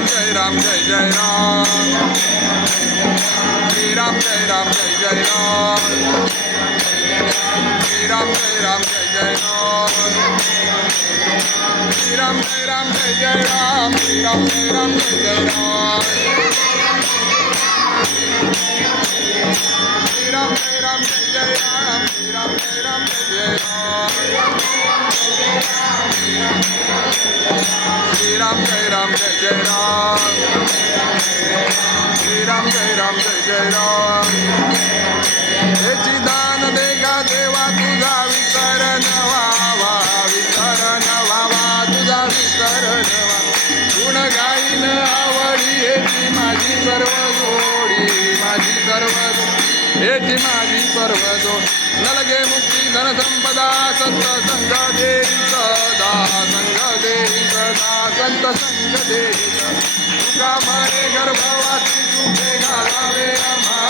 రామ్ జై రామ్ జై జై రామ్ శ్రీరామ్ జై రామ్ జై జై రామ్ శ్రీరామ్ జై రామ్ జై జై రామ్ శ్రీరామ్ జై రామ్ జై జై రామ్ శ్రీరామ్ జై రామ్ జై జై రామ్ శ్రీరామ్ జై రామ్ జై జై రామ్ శ్రీరామ్ జై రామ్ జై జై రామ్ श्रीराम जय राम जय राम श्रीराम जय राम जय राम हे चिदान देगा देवा तुझा विसर नवावा विसर नवावा तुझा विसर नवा गुण गाईन आवडी हेची माझी सर्व गोडी माझी सर्व हेची माझी सर्व दो नलगे मुक्ती धनसंपदा संत संघा देवी संत संग देई तुका मारे गर्भवासी तुझे घालावे आम्हा.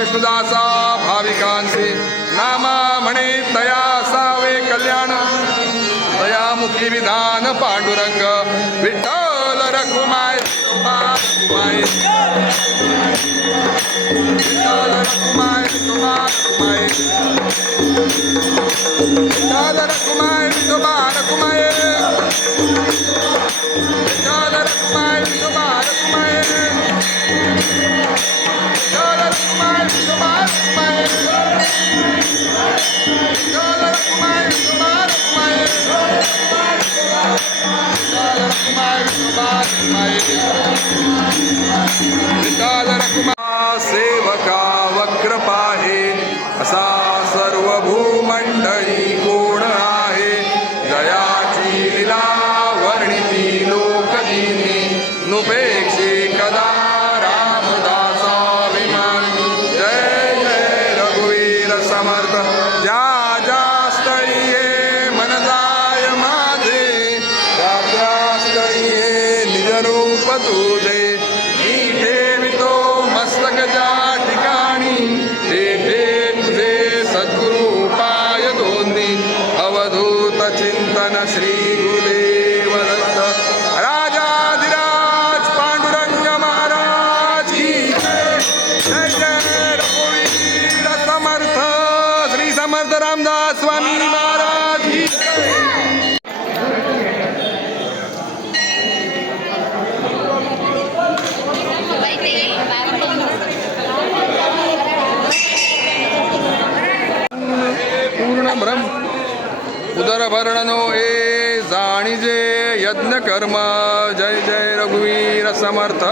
विष्णुदासा भाविकांचे नामा म्हणे तया माझी विधान पांडुरंग विठ्ठल रघुमाय रघुमाय विठ्ठल रघुमाय रघुमाय विठ्ठल रघुमाय रघुमाय सेवका वक्रपाहे असा सर्वभूमंडळी को सनातन श्री गुरुदेव राजाधिराज पांडुरंग महाराज समर्थ। श्री समर्थ रामदास स्वामी महाराज पूर्ण ब्रह्म उदरभरणनो ए जाणीजे यज्ञकर्म। जय जय रघुवीर समर्थ।